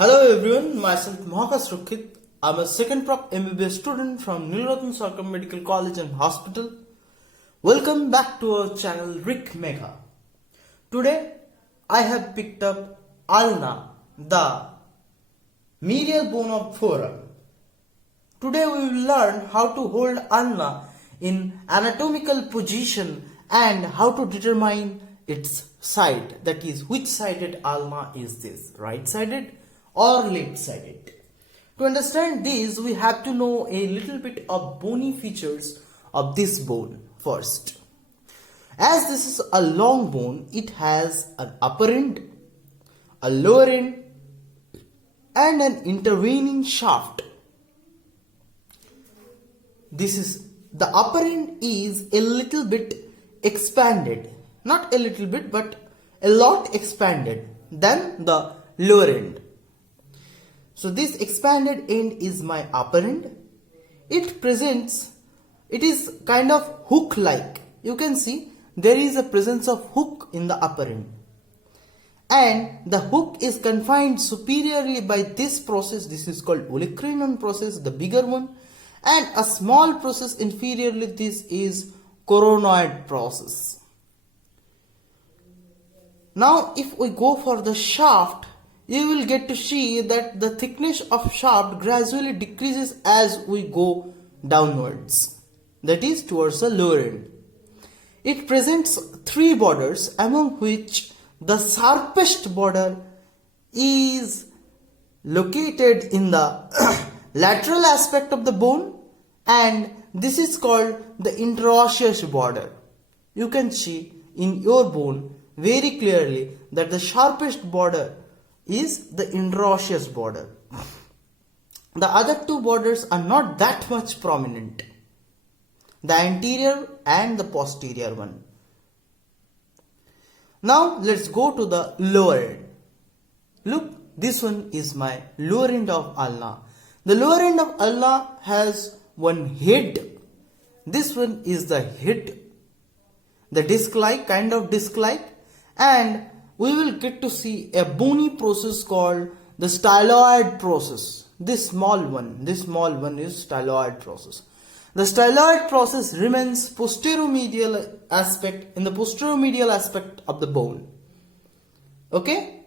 Hello everyone, myself Mahakash Rakshit. I'm a second prop MBBS student from NILRATAN SIRCAR Medical College and Hospital. Welcome back to our channel Rick Mega. Today I have picked up Ulna, the medial bone of forearm. Today we will learn how to hold ulna in anatomical position and how to determine its side, that is which sided ulna is this, right sided or left sided. To understand this we have to know a little bit of bony features of this bone first. As this is a long bone, it has an upper end, a lower end and an intervening shaft. The upper end is a little bit expanded, not a little bit but a lot expanded than the lower end. So this expanded end is my upper end. It is kind of hook like. You can see there is a presence of hook in the upper end. And the hook is confined superiorly by this process. This is called olecranon process, the bigger one. And a small process inferiorly, this is coronoid process. Now if we go for the shaft, you will get to see that the thickness of shaft gradually decreases as we go downwards, that is towards the lower end. It presents three borders, among which the sharpest border is located in the lateral aspect of the bone, and this is called the interosseous border. You can see in your bone very clearly that the sharpest border is the interosseous border. The other two borders are not that much prominent, the anterior and the posterior one. Now let's go to the lower end. Look, this one is my lower end of ulna. The lower end of ulna has one head. This one is the head, the disc-like, kind of disc-like, and we will get to see a bony process called the styloid process. This small one is styloid process. The styloid process remains posteromedial aspect in the posteromedial aspect of the bone. Okay,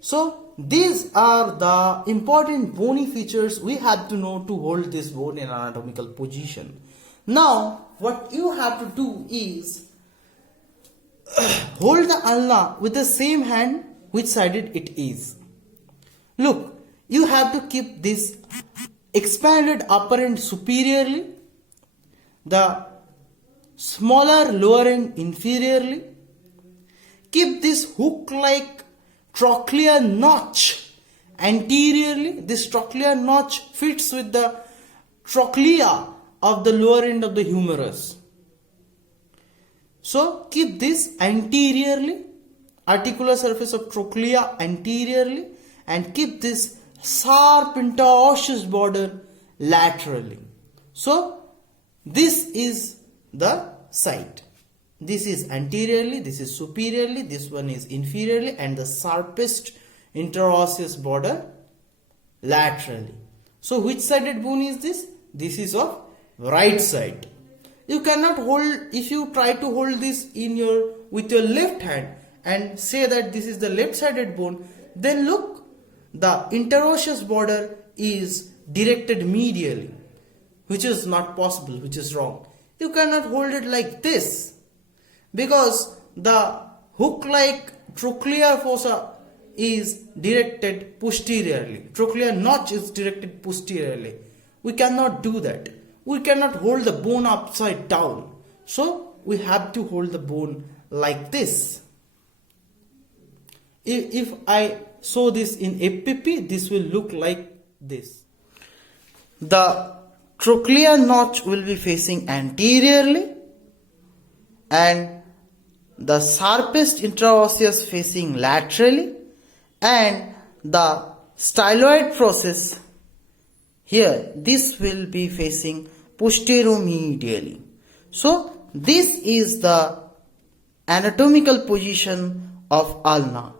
so these are the important bony features we have to know to hold this bone in anatomical position. Now what you have to do is hold the ulna with the same hand which sided it is. Look, you have to keep this expanded upper end superiorly, the smaller lower end inferiorly. Keep this hook like trochlear notch anteriorly. This trochlear notch fits with the trochlea of the lower end of the humerus. So keep this anteriorly, articular surface of trochlea anteriorly, and keep this sharp interosseous border laterally. So this is the side. This is anteriorly, this is superiorly, this one is inferiorly, and the sharpest interosseous border laterally. So which sided bone is this? This is of right side. You cannot hold, if you try to hold this with your left hand and say that this is the left sided bone, then look, the interosseous border is directed medially, which is not possible, which is wrong. You cannot hold it like this because the hook like trochlear fossa is directed posteriorly. Trochlear notch is directed posteriorly. We cannot do that. We cannot hold the bone upside down. So we have to hold the bone like this. If I show this in FPP, this will look like this. The trochlear notch will be facing anteriorly and the sharpest interosseous facing laterally, and the styloid process here, this will be facing posteromedially. So this is the anatomical position of ulna.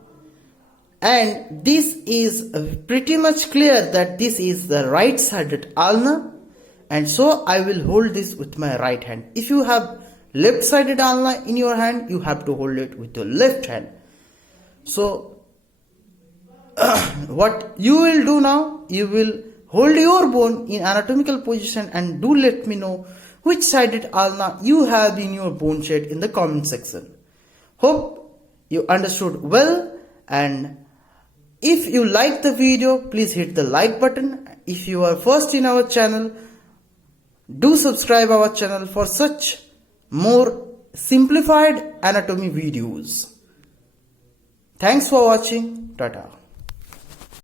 And this is pretty much clear that this is the right sided ulna, and so I will hold this with my right hand. If you have left sided ulna in your hand, you have to hold it with your left hand. So what you will do now, you will hold your bone in anatomical position and do let me know which sided ulna you have in your bone shed in the comment section. Hope you understood well, and if you like the video, please hit the like button. If you are first in our channel, do subscribe our channel for such more simplified anatomy videos. Thanks for watching. Tata.